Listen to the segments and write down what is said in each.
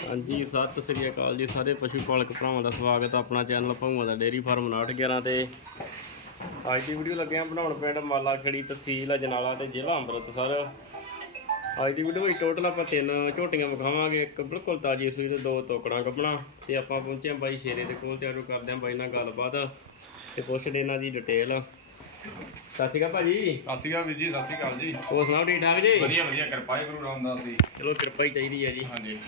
ਹਾਂਜੀ ਸਤਿ ਸ੍ਰੀ ਅਕਾਲ ਜੀ ਸਾਰੇ ਪਸ਼ੂ ਪਾਲਕ ਭਰਾਵਾਂ ਦਾ ਸਵਾਗਤ ਹੈ ਆਪਣਾ ਚੈਨਲ ਭੰਗਵਾ ਦਾ ਡੇਰੀ ਫਾਰਮ 911 ਤੇ। ਅੱਜ ਦੀ ਵੀਡੀਓ ਲੱਗਿਆ ਬਣਾਉਣ ਪਿੰਡ ਮਾਲਾ ਖੜੀ ਤਹਿਸੀਲ ਅਜਨਾਲਾ ਤੇ ਜ਼ਿਲ੍ਹਾ ਅੰਮ੍ਰਿਤਸਰ। ਅੱਜ ਦੀ ਵੀਡੀਓ ਵਿੱਚ ਟੋਟਲ ਆਪਾਂ ਤਿੰਨ ਝੋਟੀਆਂ ਵਿਖਾਵਾਂਗੇ ਇੱਕ ਬਿਲਕੁਲ ਤਾਜੀ ਸੂਈ ਤੇ ਦੋ ਤੋਕੜਾਂ ਕੱਪਣਾ। ਤੇ ਆਪਾਂ ਪਹੁੰਚੇ ਹਾਂ ਬਾਈ ਸ਼ੇਰੇ ਦੇ ਕੋਲ ਤੇ ਆਜੋ ਕਰਦੇ ਹਾਂ ਬਾਈ ਨਾਲ ਗੱਲਬਾਤ ਤੇ ਪੁੱਛਦੇ ਇਹਨਾਂ ਦੀ ਡਿਟੇਲ ਸਤਿ ਸ਼੍ਰੀ ਅਕਾਲ ਭਾਜੀ। ਸਤਿ ਸ਼੍ਰੀ ਅਕਾਲ ਵੀਰ ਜੀ ਸਤਿ ਸ਼੍ਰੀ ਅਕਾਲ ਜੀ। ਹੋਰ ਸੁਣਾਓ ਠੀਕ ਠਾਕ ਜੀ? ਵਧੀਆ ਵਧੀਆ ਕਿਰਪਾ ਹੈ ਗੁਰੂ ਰਾਮਦਾਸ ਦੀ। ਚਲੋ ਕਿਰਪਾ ਹੀ ਚਾਹੀਦੀ ਹੈ ਜੀ। ਹਾਂਜੀ।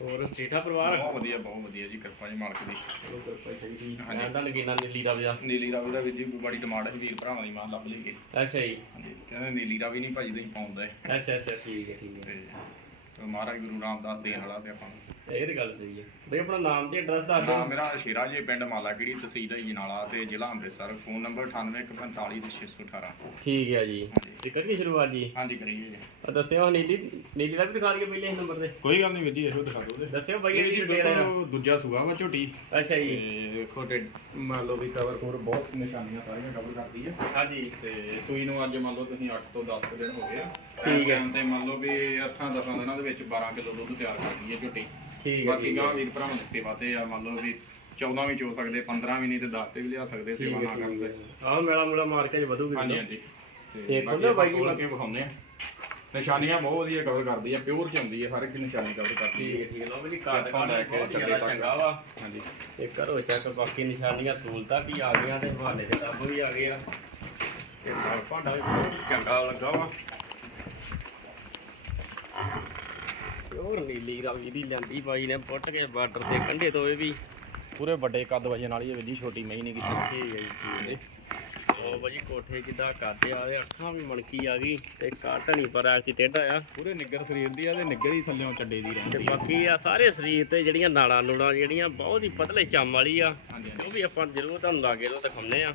ਹੋਰ ਠਾਕ ਪਰਿਵਾਰ? ਬਹੁਤ ਵਧੀਆ ਬਹੁਤ ਵਧੀਆ ਜੀ ਕਿਰਪਾ ਜੀ ਮਾਲਕ ਦੀ। ਚਲੋ ਕਿਰਪਾ ਹੀ ਚਾਹੀਦੀ। ਹੈ ਆਂਦਾ ਨਗੀਨਾ ਨੀਲੀ ਦਾ ਵਿਆਹ ਨੀਲੀ ਰਾਵੀ ਦਾ ਵੀਰ ਜੀ ਬੜੀ ਡਿਮਾਂਡ ਹੈ ਵੀਰ ਭਰਾਵਾਂ ਦੀ ਮਾਂ ਲੱਭ ਲਈਏ। ਅੱਛਾ ਜੀ। ਹਾਂਜੀ ਕਹਿੰਦੇ ਨੀਲੀ ਰਾਵੀ ਨਹੀਂ ਭਾਜੀ ਤੁਸੀਂ ਪਾਉਂਦੇ। ਅੱਛਾ ਅੱਛਾ ਠੀਕ ਹੈ ਠੀਕ ਹੈ। ਤੇ ਤੇ ਮਹਾਰਾਜ ਗੁਰੂ ਰਾਮਦਾਸ ਦੇਣ ਵਾਲਾ ਤੇ ਆਪਾਂ ਨੂੰ। ਇਹ ਤਾਂ ਗੱਲ ਸਹੀ ਹੈ। ਬਈ ਆਪਣਾ ਨਾਮ ਤੇ ਐਡਰੈਸ ਦੱਸ ਦਿਓ। ਮੇਰਾ ਸ਼ੇਰਾ ਜੀ ਪਿੰਡ ਮਾਲਾ ਕਿਹੜੀ ਤਹਿਸੀਲ ਹੈ ਜਨਾਲਾ ਤੇ ਜ਼ਿਲ੍ਹਾ ਅੰਮ੍ਰਿਤਸਰ। ਫੋਨ ਨੰਬਰ 9814 ਤੇ 618 ਠੀਕ ਹੈ ਜੀ। ਤੇ ਕਰੀਏ ਸ਼ੁਰੂਆਤ ਜੀ? ਹਾਂਜੀ ਕਰੀਏ ਜੀ। ਆ ਦੱਸਿਓ ਨੀਲੀ ਨੀਲੀ ਦਾ ਵੀ ਦਿਖਾ ਦਈਏ ਪਹਿਲੇ ਨੰਬਰ ਤੇ। ਕੋਈ ਗੱਲ ਨਹੀਂ ਵੀਰ ਜੀ ਇਹੋ ਦਿਖਾ ਦਿਓ ਦੱਸਿਓ ਬਾਈ ਇਹ ਜੀ ਬਿਲਕੁਲ ਦੂਜਾ ਸੂਆ ਵਾ ਝੋਟੀ। ਅੱਛਾ ਜੀ। ਦੇਖੋ ਤੇ ਮੰਨ ਲਓ ਵੀ ਕਵਰ ਕੋਰ ਬਹੁਤ ਨਿਸ਼ਾਨੀਆਂ ਸਾਰੀਆਂ ਕਵਰ ਕਰਦੀ ਹੈ। ਹਾਂਜੀ। ਤੇ ਸੂਈ ਨੂੰ ਅੱਜ ਮੰਨ ਲਓ ਤੁਸੀਂ 8 ਤੋਂ 10 ਕੁ ਦਿਨ ਹੋ ਗਏ ਆ। ਠੀਕ ਹੈ। ਤੇ ਮੰਨ ਲਓ ਵੀ ਅੱਠਾਂ ਦਸਾਂ ਦਿਨਾਂ ਦੇ ਵਿੱਚ 12 ਕਿਲੋ ਦੁੱਧ ਤਿਆਰ ਕਰ ਗਈ ਹੈ ਝੋਟੀ। ਠੀਕ ਹੈ ਬਾਕੀ ਗਾਂ ਵੀਰ ਭਰਾਵਾਂ ਦੀ ਸੇਵਾ ਤੇ ਆ ਮੰਨ ਲਓ ਵੀ 14 ਵੀ ਚੋ ਸਕਦੇ 15 ਵੀ ਨਹੀਂ ਤੇ 10 ਤੇ ਵੀ ਲਿਆ ਸਕਦੇ ਸੇਵਾ ਨਾ ਕਰਨ ਤੇ। ਆਹ ਮੇਲਾ ਮੁਲਾ ਮਾਰ ਕੇ ਵਧੂਗੀ ਹਾਂਜੀ ਹਾਂਜੀ। ਤੇ ਬਾਕੀ ਖੁੱਲ੍ਹਾ ਬਾਈ ਜੀ। ਖੋਲ੍ਹ ਕੇ ਵਿਖਾਉਂਦੇ ਆ ਨਿਸ਼ਾਨੀਆਂ ਬਹੁਤ ਵਧੀਆ ਕਵਰ ਕਰਦੀ ਆ ਪਿਓਰ ਚ ਆਉਂਦੀ ਹੈ ਹਰ ਇੱਕ ਨਿਸ਼ਾਨੀ ਕਵਰ ਕਰਦੀ ਠੀਕ ਹੈ ਠੀਕ ਹੈ। ਲਓ ਵੀ ਕਾਰਡ ਸਿਆਪਾ ਲੈ ਕੇ ਚੱਲੇ ਤੱਕ। ਚੰਗਾ ਵਾ। ਹਾਂਜੀ। ਤੇ ਕਰੋ ਚੈੱਕ ਬਾਕੀ ਨਿਸ਼ਾਨੀਆਂ ਸਹੂਲਤਾਂ ਵੀ ਆ ਗਈਆਂ ਤੇ ਹਵਾਲੇ ਦੇ ਕੱਬ ਵੀ ਆ ਗਏ ਆ। ਤੇ ਨਾਲ ਭਾਂਡਾ ਵੀ ਬਹੁਤ ਚੰਗਾ ਲੱਗਾ ਵਾ। ਹੋਰ ਨੀਲੀ ਰਵੀ ਦੀ ਲੈਂਦੀ ਬਾਈ ਨੇ ਪੁੱਟ ਕੇ ਬਾਰਡਰ ਤੇ ਕੰਢੇ ਤੋਂ ਇਹ ਵੀ। ਪੂਰੇ ਵੱਡੇ ਕੱਦ ਵਜਨ ਵਾਲੀ ਹੈ ਵੀਰ ਛੋਟੀ ਮਈ ਨਹੀਂ ਕੀਤੀ। ਠੀਕ ਹੈ ਜੀ ਠੀਕ ਉਹ ਬਾਜੀ ਕੋਠੇ ਜਿੱਦਾਂ ਕਰਦੇ ਆ ਤੇ ਅੱਖਾਂ ਵੀ ਮਣਕੀ ਆ ਗਈ ਤੇ ਕੱਟ ਨਹੀਂ ਪਰ ਐਕਚੁਅਲੀ ਟੇਢਾ ਆ। ਪੂਰੇ ਨਿੱਗਰ ਸਰੀਰ ਦੀ ਆ ਤੇ ਨਿੱਗਰ ਹੀ ਥੱਲੇੋਂ ਚੱਡੇ ਦੀ ਤੇ ਰਹਿੰਦੀ ਬਾਕੀ ਆ ਸਾਰੇ ਸਰੀਰ ਤੇ ਜਿਹੜੀਆਂ ਨਾੜਾਂ ਨੂੜਾਂ ਜਿਹੜੀਆਂ ਬਹੁਤ ਹੀ ਪਤਲੇ ਚਮ ਵਾਲੀ ਆ ਉਹ ਵੀ ਆਪਾਂ ਜ਼ਰੂਰ ਤੁਹਾਨੂੰ ਲਾਗੇ ਤੋਂ ਦਿਖਾਉਂਦੇ ਆ।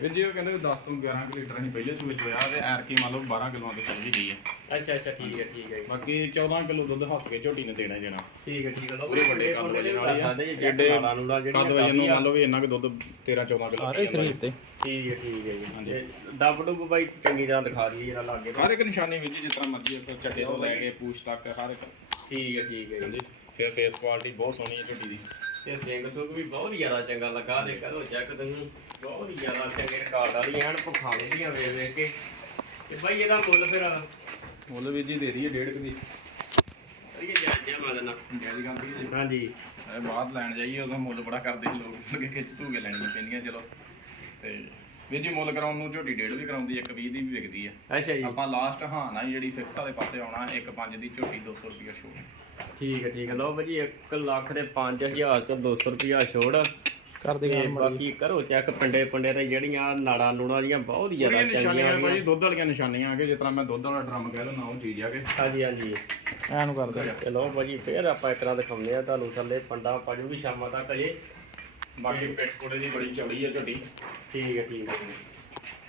ਵੀਰ ਜੀ ਉਹ ਕਹਿੰਦੇ ਵੀ 10 ਤੋਂ 11 ਕੁ ਲੀਟਰ ਅਸੀਂ ਪਹਿਲੇ ਸੂਏ ਚ ਹੋਇਆ ਤੇ ਐਰ ਕੀ ਮੰਨ ਲਓ 12 ਕਿਲੋਆਂ ਤੇ ਚੱਲ ਗਈ ਹੈ। ਅੱਛਾ ਅੱਛਾ ਠੀਕ ਹੈ ਠੀਕ ਹੈ ਜੀ। ਬਾਕੀ 14 ਕਿਲੋ ਦੁੱਧ ਹੱਸ ਕੇ ਝੋਟੀ ਨੇ ਦੇਣਾ ਜਣਾ। ਠੀਕ ਹੈ ਠੀਕ ਹੈ ਲਓ ਪੂਰੇ ਵੱਡੇ ਕੱਦ ਵਾਲੇ ਨਾਲ ਹੀ ਆ। ਸਾਡੇ ਜੇ ਐਡੇ ਨਾੜਾਂ ਨੂੜਾਂ ਜਿਹੜੀਆਂ ਕੱਦ ਵਜਨ ਨੂੰ ਕਾਫੀ ਆ। ਮੰਨ ਲਓ ਵੀ ਇੰਨਾ ਕੁ ਦੁੱਧ 13 14 ਕਿਲੋ ਸਾਰੇ ਸਰੀਰ ਤੇ। ਠੀਕ ਹੈ ਠੀਕ ਹੈ ਜੀ। ਤੇ ਡੱਬ ਡੁੱਬ ਬਾਈ ਚੰਗੀ ਤਰ੍ਹਾਂ ਦਿਖਾ ਦਈਏ ਜਿਹੜਾ ਲਾਗੇ ਹਰ ਇੱਕ ਨਿਸ਼ਾਨੀ ਵਿੱਚ ਜਿਸ ਤਰ੍ਹਾਂ ਮਰਜ਼ੀ ਹੈ ਚੱਡੇ ਤੋਂ ਲੈ ਕੇ ਪੂਛ ਤੱਕ ਹਰ ਇੱਕ। ਠੀਕ ਹੈ ਠੀਕ ਹੈ ਜੀ। ਫਿਰ ਫੇਸ ਕੁਆਲਿਟੀ ਬਹੁਤ ਸੋਹਣੀ ਹੈ ਝੋਟੀ ਦੀ। ਤੇ ਸਿੰਘ ਸੁਖ ਵੀ ਬਹੁਤ ਜ਼ਿਆਦਾ ਚੰਗਾ ਲੱਗਾ ਤੇ ਕਰੋ ਚੈੱਕ ਤੁਸੀਂ ਬਹੁਤ ਹੀ ਜ਼ਿਆਦਾ ਚੰਗੇ ਰਿਕਾਰਡ ਵਾਲੀ ਐਨ ਪਖਾਲੇ ਦੀਆਂ ਵੇਖ ਵੇਖ ਕੇ। ਤੇ ਬਾਈ ਇਹਦਾ ਮੁੱਲ ਫਿਰ ਮੁੱਲ ਵੀਰ ਜੀ ਦੇ ਦਈਏ ਡੇਢ ਕੁ ਦੀ ਕਰੀਏ ਜਾ ਜਾ ਮੈਂ ਦੇਣਾ ਜਾਇਜ਼ ਗੱਲ ਦੀ ਹਾਂਜੀ। ਇਹ ਬਾਹਰ ਲੈਣ ਜਾਈਏ ਉਹਦਾ ਮੁੱਲ ਬੜਾ ਕਰਦੇ ਲੋਕ ਅੱਗੇ ਖਿੱਚ ਧੂ ਕੇ ਲੈਣੀਆਂ ਪੈਂਦੀਆਂ ਚਲੋ। ਤੇ ਵੀਰ ਜੀ ਮੁੱਲ ਕਰਾਉਣ ਨੂੰ ਝੋਟੀ ਡੇਢ ਵੀ ਕਰਾਉਂਦੀ ਇੱਕ 20 ਦੀ ਵੀ ਵਿਕਦੀ ਹੈ ਅੱਛਾ ਜੀ। ਆਪਾਂ ਲਾਸਟ ਹਾਂ ਨਾ ਜਿਹੜੀ ਫਿਕਸ ਵਾਲੇ ਪਾਸੇ ਆਉਣਾ ਇੱਕ 5 ਦੀ ਝੋਟੀ 200 ਰੁਪਿਆ ਛੋੜ। ਠੀਕ ਹੈ ਠੀਕ ਹੈ ਲਓ ਭਾਜੀ 1 ਲੱਖ ਦੇ 5000 ਤੋਂ 200 ਰੁਪਿਆ ਛੋੜ। ਕਰਦੇ ਤੇ ਬਾਕੀ ਕਰੋ ਚੈੱਕ ਪਿੰਡੇ ਪਿੰਡੇ ਤੇ ਜਿਹੜੀਆਂ ਨਾੜਾਂ ਨੂੜਾਂ ਦੀਆਂ ਬਹੁਤ ਜ਼ਿਆਦਾ ਪੂਰੀਆਂ ਨਿਸ਼ਾਨੀਆਂ ਚੰਗੀਆਂ ਭਾਜੀ ਦੁੱਧ ਵਾਲੀਆਂ ਨਿਸ਼ਾਨੀਆਂ ਆ ਕਿ ਜਿਸ ਤਰ੍ਹਾਂ ਮੈਂ ਦੁੱਧ ਵਾਲਾ ਡਰਮ ਕਹਿ ਦਿੰਦਾ ਉਹ ਚੀਜ਼ ਆ ਕੇ। ਹਾਂਜੀ ਹਾਂਜੀ। ਐ ਨੂੰ ਕਰਦੇ ਤੇ ਲਓ ਭਾਜੀ ਫੇਰ ਆਪਾਂ ਇੱਕ ਤਰ੍ਹਾਂ ਦਿਖਾਉਂਦੇ ਆ ਤੁਹਾਨੂੰ ਥੱਲੇ ਪੰਡਾ ਪਾਜੂਗੀ ਸ਼ਾਮਾਂ ਤੱਕ ਅਜੇ ਬਾਕੀ ਪਿੱਠ ਕੋਲੇ ਦੀ ਬੜੀ ਚੌੜੀ ਹੈ ਝੋਟੀ ਠੀਕ ਹੈ ਠੀਕ ਹੈ।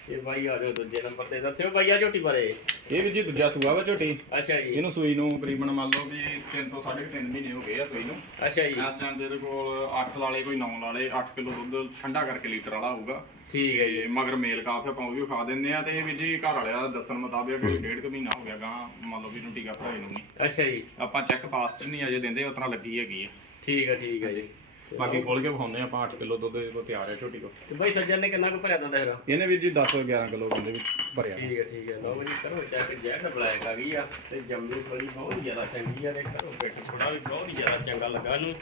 ਤੇ ਬਾਈ ਆ ਜਾਓ ਦੂਜੇ ਨੰਬਰ ਤੇ। ਦੱਸਿਓ ਬਾਈ ਆ ਝੋਟੀ ਬਾਰੇ। ਇਹ ਵੀ ਜੀ ਦੂਜਾ ਸੂਆ ਵਾ ਝੋਟੀ। ਅੱਛਾ ਜੀ। ਇਹਨੂੰ ਸੂਈ ਨੂੰ ਤਕਰੀਬਨ ਮੰਨ ਲਓ ਵੀ 3 ਤੋਂ 3.5 ਮਹੀਨੇ ਹੋ ਗਏ ਆ ਸੂਈ ਨੂੰ। ਅੱਛਾ ਜੀ। ਇਸ ਟਾਈਮ ਇਹਦੇ ਕੋਲ 8 ਲਾਲੇ ਕੋਈ 9 ਲਾਲੇ 8 ਕਿਲੋ ਦੁੱਧ ਠੰਡਾ ਕਰਕੇ ਲੀਟਰ ਵਾਲਾ ਹੋਊਗਾ। ਠੀਕ ਹੈ ਜੀ। ਮਗਰ ਮੇਲ ਕਾਫ ਆਪਾਂ ਉਹ ਵੀ ਖਾ ਦਿੰਦੇ ਆ। ਤੇ ਇਹ ਵੀ ਜੀ ਘਰ ਵਾਲਿਆਂ ਦਾ ਦੱਸਣ ਮੁਤਾਬਿਕ ਵੀ ਡੇਢ ਕੁ ਮਹੀਨਾ ਹੋ ਗਿਆ ਗਾਂ ਮੰਨ ਲਓ ਵੀ ਨੂੰ ਟੀਕਾ ਭਰਾਏ ਨੂੰ ਨਹੀਂ ਅੱਛਾ ਜੀ। ਆਪਾਂ ਚੈੱਕ ਪਾਸ ਨਹੀਂ ਅਜੇ ਦਿੰਦੇ ਉਸ ਤਰ੍ਹਾਂ ਲੱਗੀ ਹੈਗੀ ਹੈ ਠੀਕ ਹੈ ਠੀਕ ਹੈ ਜੀ। ਬਾਕੀ ਖੋਲ ਕੇ ਵਿਖਾਉਂਦੇ ਆ ਆਪਾਂ 8 ਕਿਲੋ ਦੁੱਧ ਇਹਦੇ ਕੋਲ ਤਿਆਰ ਹੈ ਛੋਟੀ ਕੋ ਤੇ ਬਾਈ ਸੱਜਣ ਨੇ ਕਿੰਨਾ ਕੁ ਭਰਿਆ ਦਿੰਦਾ ਹੈਗਾ? ਇਹਨੇ ਵੀ ਜੀ 10 11 ਕਿਲੋ ਬੰਦੇ ਵਿੱਚ ਭਰਿਆ। ਠੀਕ ਹੈ ਠੀਕ ਹੈ। ਲਓ ਬਾਈ ਕਰੋ ਚੈੱਕ ਜੈਕ ਬਲੈਕ ਆ ਗਈ ਆ ਤੇ ਜੰਮੀ ਫਲੀ ਬਹੁਤ ਜ਼ਿਆਦਾ ਚੰਗੀ ਆ ਤੇ ਕਰੋ ਪਿੱਠ ਥੋੜਾ ਵੀ ਬਹੁਤ ਹੀ ਜ਼ਿਆਦਾ ਚੰਗਾ ਲੱਗਾ ਨੂੰ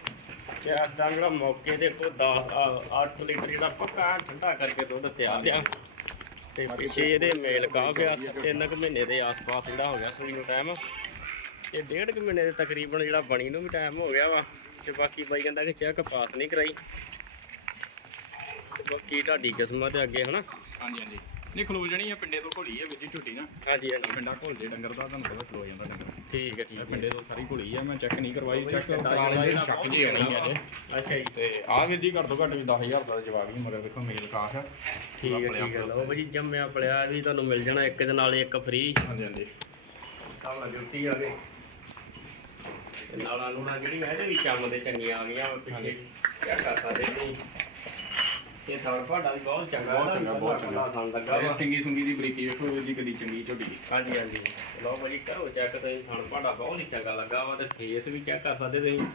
ਤੇ ਇਸ ਜਿਹੜਾ ਮੌਕੇ ਦੇ ਕੋ 10 8 ਲੀਟਰ ਜਿਹੜਾ ਪੱਕਾ ਠੰਡਾ ਕਰਕੇ ਦੁੱਧ ਤਿਆਰ ਆ। ਤੇ ਪਿੱਛੇ ਇਹਦੇ ਮੇਲ ਕਾਫ ਆ ਤਿੰਨ ਕੁ ਮਹੀਨੇ ਦੇ ਆਸ-ਪਾਸ ਜਿਹੜਾ ਹੋ ਗਿਆ ਸੂਈ ਨੂੰ ਟਾਈਮ ਤੇ ਡੇਢ ਕੁ ਮਹੀਨੇ ਦੇ ਤਕਰੀਬਨ ਜਿਹੜਾ ਬਣੀ ਨੂੰ ਵੀ ਟਾਈਮ ਹੋ ਗਿਆ ਵਾ। ਤੇ ਬਾਕੀ ਬਾਈ ਕਹਿੰਦਾ ਕਿ ਚੈੱਕ ਪਾਸ ਨਹੀਂ ਕਰਾਈ। ਤੇ ਬਾਕੀ ਤੁਹਾਡੀ ਕਿਸਮਤ ਹੈ ਅੱਗੇ ਹਨਾ? ਹਾਂਜੀ ਹਾਂਜੀ। ਨਹੀਂ ਖਲੋ ਜਣੀ ਆ ਪਿੰਡੇ ਤੋਂ ਘੋੜੀ ਹੈ ਵਿੱਚ ਝੋਟੀ ਨਾ। ਹਾਂਜੀ ਹਾਂਜੀ। ਪਿੰਡਾ ਘੋਲ ਜੇ ਡੰਗਰ ਦਾ ਤੁਹਾਨੂੰ ਪਤਾ ਖਲੋ ਜਾਂਦਾ ਡੰਗਰ। ਠੀਕ ਹੈ ਠੀਕ ਹੈ। ਪਿੰਡੇ ਤੋਂ ਸਾਰੀ ਘੋੜੀ ਆ ਮੈਂ ਚੈੱਕ ਨਹੀਂ ਕਰਵਾਈ ਚੈੱਕ ਚੰਗਾ ਕਰਾ ਲੈਂਦੇ ਜਿਹੜਾ ਸ਼ੱਕ ਜੀ ਆਣੀ ਹੈ ਜੇ ਅੱਛਾ ਜੀ। ਤੇ ਆਹ ਵੀਰ ਜੀ ਘੱਟ ਤੋਂ ਘੱਟ ਵੀ 10000 ਦਾ ਜਵਾਬ ਹੀ ਮਗਰ ਦੇਖੋ ਮੇਲ ਕਾਸ਼ ਆ। ਠੀਕ ਹੈ ਠੀਕ ਹੈ। ਲਓ ਭਾਜੀ ਜੰਮਿਆ ਪਲਿਆ ਵੀ ਤੁਹਾਨੂੰ ਮਿਲ ਜਾਣਾ ਇੱਕ ਦੇ ਨਾਲ ਇੱਕ ਫ੍ਰੀ ਹਾਂਜੀ ਹਾਂਜੀ। ਤਾਂ ਡਿਊਟੀ ਆ ਗਏ ਤੇ ਨਾਲਾਂ ਨੂਲਾਂ ਜਿਹੜੀਆਂ ਇਹਦੇ ਵੀ ਕੰਮ ਦੇ ਚੰਗੀਆਂ ਆ ਗਈਆਂ ਵਾ ਪਿੱਛੇ ਕਿਆ ਕਰ ਸਕਦੇ ਨਹੀਂ ਇਹ ਥਣ ਭਾਂਡਾ ਵੀ ਬਹੁਤ ਚੰਗਾ ਬਹੁਤ ਇਹਦਾ ਚੰਗਾ, ਬਹੁਤ ਚੰਗਾ। ਥਣ ਲੱਗਾ ਇਹ ਵਾ। ਸਿੰਗੀ ਸੁੰਗੀ ਦੀ ਬਰੀਕੀ ਵੇਖੋ ਵੀਰ ਜੀ ਕਿੰਨੀ ਚੰਗੀ ਝੋਟੀ ਦੀ ਹਾਂਜੀ ਹਾਂਜੀ। ਲਓ ਭਾਜੀ ਕਰੋ ਚੈੱਕ ਤੇ ਥਣ ਭਾਂਡਾ ਬਹੁਤ ਹੀ ਚੰਗਾ ਲੱਗਾ ਵਾ ਤੇ ਫੇਸ ਵੀ ਚੈੱਕ ਕਰ ਸਕਦੇ ਤੁਸੀਂ।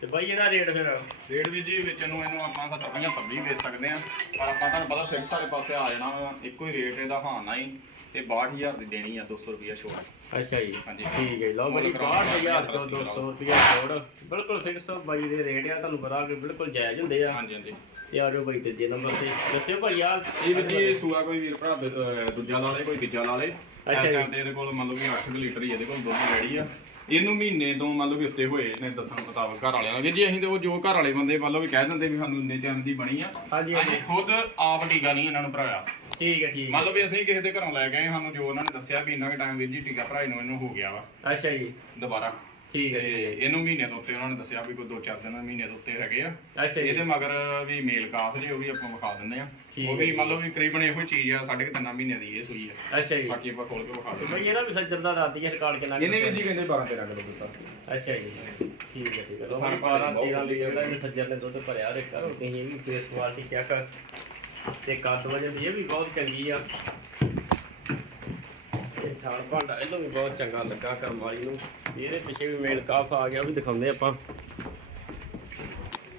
ਤੇ ਬਾਈ ਇਹਦਾ ਰੇਟ ਫਿਰ? ਰੇਟ ਵੀ ਜੀ ਵਿੱਚ ਨੂੰ ਇਹਨੂੰ ਆਪਾਂ 70 75 ਵੇਚ ਸਕਦੇ ਆ ਪਰ ਆਪਾਂ ਤੁਹਾਨੂੰ ਪਤਾ ਫਿਕਸ ਵਾਲੇ ਪਾਸੇ ਆ ਜਾਣਾ ਵਾ ਇੱਕੋ ਹੀ ਰੇਟ ਇਹਦਾ ਹਾਂ ਨਾ ਹੀ ਤੇ 62000 ਦੀ ਦੇਣੀ ਆ 200 ਰੁਪਿਆ ਛੋੜ ਅੱਛਾ ਜੀ। ਹਾਂਜੀ। ਠੀਕ ਹੈ ਜੀ। ਲਓ ਮੁੱਲ ਕਰਾਉਣਾ 62000 ਤੋਂ ਅੱਸੀ 200 ਰੁਪਇਆ ਛੋੜ ਬਿਲਕੁਲ ਫਿਕਸ ਬਾਈ ਦੇ ਰੇਟ ਆ ਤੁਹਾਨੂੰ ਪਤਾ ਕਿ ਬਿਲਕੁਲ ਜਾਇਜ਼ ਹੁੰਦੇ ਆ। ਹਾਂਜੀ ਹਾਂਜੀ। ਤੇ ਆ ਜਾਓ ਬਾਈ ਤੀਜੇ ਨੰਬਰ ਤੇ। ਦੱਸਿਓ ਭਾਈ ਆ ਇਹ ਵਿੱਚ ਜੀ ਸੂਆ ਕੋਈ ਵੀਰ ਭਰਾ ਅਹ, ਦੂਜਾ ਲਾ ਲੇ ਕੋਈ ਤੀਜਾ ਲਾ ਲੇ। ਅੱਛਾ ਜੀ। ਤੇ ਇਹਦੇ ਕੋਲ ਮੰਨ ਲਓ ਵੀ 8 ਲੀਟਰ ਹੀ ਇਹਦੇ ਕੋਲ ਦੁੱਧ ਰੈਡੀ ਆ। ਇਹਨੂੰ ਮਹੀਨੇ ਤੋਂ ਮੰਨ ਲਓ ਵੀ ਉੱਤੇ ਹੋਏ ਨੇ ਦੱਸਣ ਮੁਤਾਬਕ ਘਰ ਵਾਲਿਆਂ ਵੀ ਜੀ ਅਸੀਂ ਤੇ ਉਹ ਜੋ ਘਰ ਵਾਲੇ ਬੰਦੇ ਮੰਨ ਲਓ ਵੀ ਕਹਿ ਦਿੰਦੇ ਵੀ ਸਾਨੂੰ ਇੰਨੇ ਟਾਈਮ ਦੀ ਬਣੀ ਆ। ਹਾਂਜੀ ਹਾਂਜੀ। ਅਸੀਂ ਖੁਦ ਆਪ ਟੀਕਾ ਨਹੀਂ ਇਹਨਾਂ ਨੂੰ ਭਰਾਇਆ। ਠੀਕ ਹੈ ਠੀਕ ਮੰਨ ਲਓ ਵੀ ਅਸੀਂ ਕਿਸੇ ਦੇ ਘਰੋਂ ਲੈ ਗਏ ਸਾਨੂੰ ਜੋ ਉਹਨਾਂ ਨੇ ਦੱਸਿਆ ਵੀ ਇੰਨਾ ਕੁ ਟਾਈਮ ਵੀਰ ਜੀ ਟੀਕਾ ਭਰਾਈ ਨੂੰ ਇਹਨੂੰ ਹੋ ਗਿਆ ਵਾ। ਅੱਛਾ ਜੀ। ਦੁਬਾਰਾ। ਠੀਕ ਤੇ ਹੈ। ਇਹਨੂੰ ਮਹੀਨੇ ਤੋਂ ਉੱਤੇ ਉਹਨਾਂ ਨੇ ਦੱਸਿਆ ਵੀ ਕੋਈ 2-4 ਦਿਨ ਮਹੀਨੇ ਤੋਂ ਉੱਤੇ ਹੈਗੇ ਆ। ਅੱਛਾ ਜੀ। ਇਹਦੇ ਮਗਰ ਵੀ ਮੇਲ ਕਾਫ ਜੀ ਉਹ ਵੀ ਆਪਾਂ ਵਿਖਾ ਦਿੰਦੇ ਆ। ਠੀਕ ਉਹ ਵੀ। ਮੰਨ ਲਓ ਵੀ ਕਰੀਬਨ ਇਹੋ ਹੀ ਚੀਜ਼ ਆ ਸਾਢੇ ਕੁ ਤਿੰਨਾਂ ਮਹੀਨਿਆਂ ਦੀ ਇਹ ਸੂਈ ਆ। ਅੱਛਾ ਜੀ। ਬਾਕੀ ਆਪਾਂ ਖੋਲ ਕੇ ਵਿਖਾ ਤੇ ਦਿੰਦੇ ਭਾਈ ਇਹਦਾ ਵੀ ਸੱਜਰ ਦਾ ਦਾਦੀ ਹੈ ਰਿਕਾਰਡ ਕਿੰਨਾ ਕੁ ਇਹਨੇ ਵੀ? ਜੀ ਕਹਿੰਦੇ 12 13 ਕਿਲੋ ਦਿੱਤਾ। ਅੱਛਾ ਜੀ। ਠੀਕ ਹੈ ਠੀਕ ਹੈ। ਲੋ ਥਣ 12 ਭਾਂਡੇ ਬਹੁਤ 13 ਲੀਟਰ ਦਾ ਇਹ ਸੱਜਰ ਨੇ ਦੁੱਧ ਭਰਿਆ ਤੇ ਕਰੋ ਤੁਸੀਂ ਇਹ ਵੀ ਫੇਸ ਕੁਆਲਿਟੀ ਚੈੱਕ ਤੇ ਕੱਦ ਵਜਨ ਦੀ ਇਹ ਵੀ ਬਹੁਤ ਚੰਗੀ ਆ। ਤੇ ਥਾਲ ਭਾਂਡਾ ਇਹਨੂੰ ਵੀ ਬਹੁਤ ਚੰਗਾ ਲੱਗਾ ਕਰਮ ਵਾਲੀ ਨੂੰ। ਇਹਦੇ ਪਿੱਛੇ ਵੀ ਮੇਲ ਕਾਫ ਆ ਗਿਆ ਉਹ ਵੀ ਦਿਖਾਉਂਦੇ ਆਪਾਂ।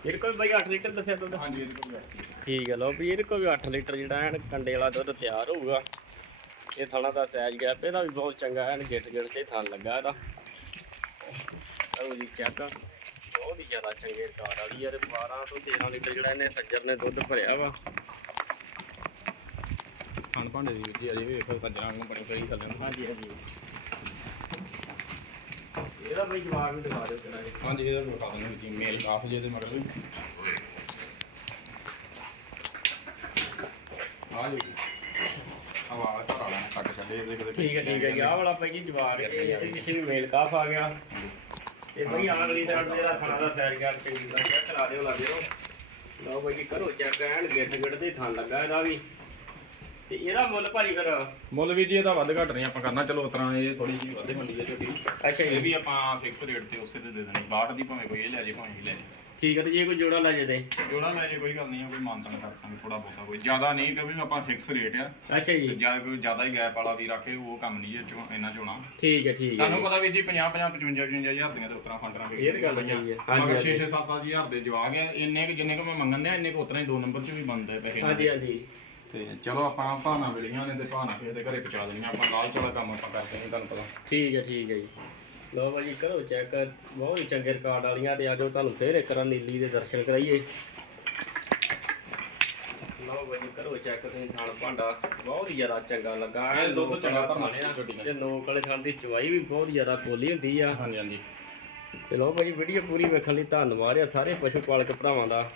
ਇਹਦੇ ਕੋਲ ਬਾਈ 8 ਲੀਟਰ ਦੱਸਿਆ ਦੁੱਧ? ਹਾਂਜੀ ਇਹਦੇ ਕੋਲ ਠੀਕ ਹੈ ਲੋ ਵੀ ਇਹਦੇ ਕੋਲ ਵੀ 8 ਲੀਟਰ ਜਿਹੜਾ ਐਨ ਕੰਡੇ ਵਾਲਾ ਦੁੱਧ ਤਿਆਰ ਹੋਊਗਾ। ਇਹ ਥਾਣਾ ਦਾ ਸਾਈਜ਼ ਗੈਪ ਇਹਦਾ ਵੀ ਬਹੁਤ ਚੰਗਾ ਐਨ ਗਿੱਟ ਗਿੱਟ ਤੇ ਥਣ ਲੱਗਾ ਇਹਦਾ। ਆਹ ਜੀ ਚੈੱਕ ਬਹੁਤ ਹੀ ਜ਼ਿਆਦਾ ਚੰਗੇ ਰਿਕਾਰਡ ਵਾਲੀ ਯਾਰ 12 ਤੋਂ 13 ਲੀਟਰ ਜਿਹੜਾ ਇਹਨੇ ਸੱਜਰ ਨੇ ਦੁੱਧ ਭਰਿਆ ਵਾ। ਖਾਣ ਭਾਂਡੇ ਦੀ ਜੀ ਅਜੇ ਵੀ ਵੇਖੋ ਸੱਜਣਾ ਨੂੰ ਬਣੀ ਪਈ ਥੱਲੇ ਨੂੰ। ਹਾਂਜੀ ਹਾਂਜੀ। ਇਹਦਾ ਬਈ ਜਵਾਬ ਵੀ ਦਿਖਾ ਦਿਓ ਕਿਹੜਾ ਇਹ। ਹਾਂਜੀ ਇਹਦਾ ਵੀ ਵਿਖਾ ਦਿੰਦੇ ਜੀ ਮੇਲ ਕਾਫ ਜੀ ਇਹਦੇ ਮਗਰ ਵੀ। ਆ ਜੀ। ਆਵਾਜ਼ ਘਰ ਵਾਲਿਆਂ ਨੇ ਕੱਟ ਛੱਡੇ ਇਹਦੇ ਕਦੇ ਠੀਕ ਹੈ ਠੀਕ ਹੈ ਜੀ। ਆਹ ਵਾਲਾ ਭਾਈ ਜੀ ਜਵਾਬ ਇਹ ਇਹਦੇ ਪਿੱਛੇ ਵੀ ਮੇਲ ਕਾਫ ਆ ਗਿਆ। ਤੇ ਬਈ ਅਗਲੀ ਸਾਈਡ ਤੇ ਇਹਦਾ ਥਣਾ ਦਾ ਸਾਈਡ ਗੈਪ ਚੰਗੀ ਤਰ੍ਹਾਂ ਚੈੱਕ ਕਰਾ ਦਿਓ ਲੱਗੇ ਹੋ ਲਓ ਬਾਈ ਜੀ ਕਰੋ ਚੈੱਕ ਐਨ ਗਿੱਠ ਗਿੱਠ ਤੇ ਥਣ ਲੱਗਾ ਇਹਦਾ ਵੀ। ਤੇ ਇਹਦਾ ਮੁੱਲ ਭਾਜੀ ਫਿਰ? ਮੁੱਲ ਵੀ ਜੀ ਇਹਦਾ ਵੱਧ ਘੱਟ ਨਹੀਂ ਆਪਾਂ ਕਰਨਾ ਚਲੋ ਉਸ ਤਰ੍ਹਾਂ ਇਹ ਥੋੜੀ ਜਿਹੀ ਵੱਧ ਮੰਡੀ ਹੈ ਝੋਟੀ ਅੱਛਾ ਇਹ ਜੀ ਵੀ ਆਪਾਂ ਫਿਕਸ ਰੇਟ ਤੇ ਉਸੇ ਤੇ ਦੇ ਦੇਣੀ 62 ਦੀ ਭਾਵੇਂ ਕੋਈ ਇਹ ਲੈ ਜੇ ਭਾਵੇਂ ਇਹ ਲੈ ਜੇ। ਠੀਕ ਹੈ ਤੇ ਜੇ ਕੋਈ ਜੋੜਾ ਲੈ ਜੇ ਤੇ? ਜੋੜਾ ਲੈ ਜੇ ਕੋਈ ਗੱਲ ਨਹੀਂ ਆ ਕੋਈ ਮਾਨਤਨ ਕਰ ਦਾਂਗੇ ਥੋੜਾ ਬਹੁਤਾ ਕੋਈ। ਜ਼ਿਆਦਾ ਨਹੀਂ ਕਿਉਂਕਿ ਆਪਾਂ ਫਿਕਸ ਰੇਟ ਆ। ਅੱਛਾ ਜੀ। ਜਾਂ ਕੋਈ ਜ਼ਿਆਦਾ ਹੀ ਗੈਪ ਵਾਲਾ ਵੀ ਰੱਖੇ ਉਹ ਕੰਮ ਨਹੀਂ ਇਹ ਚੋਂ ਇੰਨਾ ਚੋਣਾ। ਠੀਕ ਹੈ ਠੀਕ ਹੈ। ਤੁਹਾਨੂੰ ਪਤਾ ਵੀ ਜੀ 50 50 55 55 ਹਜ਼ਾਰ ਦੀਆਂ ਤੇ ਉਤਰਾ ਫੰਡਰਾਂ ਇਹ ਤਾਂ ਗੱਲ ਸਹੀ ਹੈ। ਹਾਂਜੀ, ਮਗਰ ਹਾਂਜੀ। 6 6 7 7 ਹਜ਼ਾਰ ਦੇ ਜਵਾਗ ਆ ਇੰਨੇ ਕੁ ਜਿੰਨੇ ਕੁ ਮੈਂ ਮੰਗਣ ਦਿਆ ਇੰਨੇ ਕੁ ਉਤਰਾ ਹੀ ਦੋ ਨੰਬਰ 'ਚ ਵੀ ਬਣਦਾ ਪੈਸੇ। ਹਾਂਜੀ ਹਾਂਜੀ। ਤੇ ਚਲੋ ਆਪਾਂ ਭਾਣਾ ਵੇਲੀਆਂ ਨੇ ਤੇ ਭਾਣਾ ਕਿਸੇ ਦੇ ਘਰੇ ਪਹੁੰਚਾ ਦੇਣੀਆਂ ਆਪਾਂ ਲਾਲਚ ਵਾਲਾ ਕੰਮ ਆਪਾਂ ਕਰਦੇ ਨਹੀਂ ਤੁਹਾਨੂੰ ਪਤਾ। ਠੀਕ ਹੈ ਠੀਕ ਹੈ ਜੀ। ਲਓ ਭਾਜੀ ਕਰੋ ਚੈੱਕ ਬਹੁਤ ਹੀ ਚੰਗੇ ਰਿਕਾਰਡ ਵਾਲੀਆਂ ਤੇ ਆਜੋ ਤੁਹਾਨੂੰ ਫੇਰ ਇੱਕ ਵਾਰ ਨੀਲੀ ਦੇ ਦਰਸ਼ਨ ਕਰਾਈਏ। ਲਓ ਭਾਜੀ ਕਰੋ ਚੈੱਕ ਤੁਸੀਂ ਥਾਲ ਭਾਂਡਾ। ਬਹੁਤ ਹੀ ਜ਼ਿਆਦਾ ਚੰਗਾ ਲੱਗਾ। ਇਹ ਦੁੱਧ ਚੰਗਾ ਥਾਣੇ ਭਰਨਾ ਆ, ਛੋਟੀ ਨੇ। ਤੇ ਨੋਕ ਵਾਲੇ ਥਾਲ ਦੀ ਚਵਾਈ ਵੀ ਬਹੁਤ ਜ਼ਿਆਦਾ ਕੋਲੀ ਹੁੰਦੀ ਆ। ਹਾਂਜੀ ਹਾਂਜੀ। ਤੇ ਲਓ ਭਾਜੀ ਵੀਡੀਓ ਪੂਰੀ ਵੇਖਣ ਲਈ ਧੰਨਵਾਦ ਆ ਸਾਰੇ ਪਸ਼ੂ ਪਾਲਕ ਭਰਾਵਾਂ ਦਾ।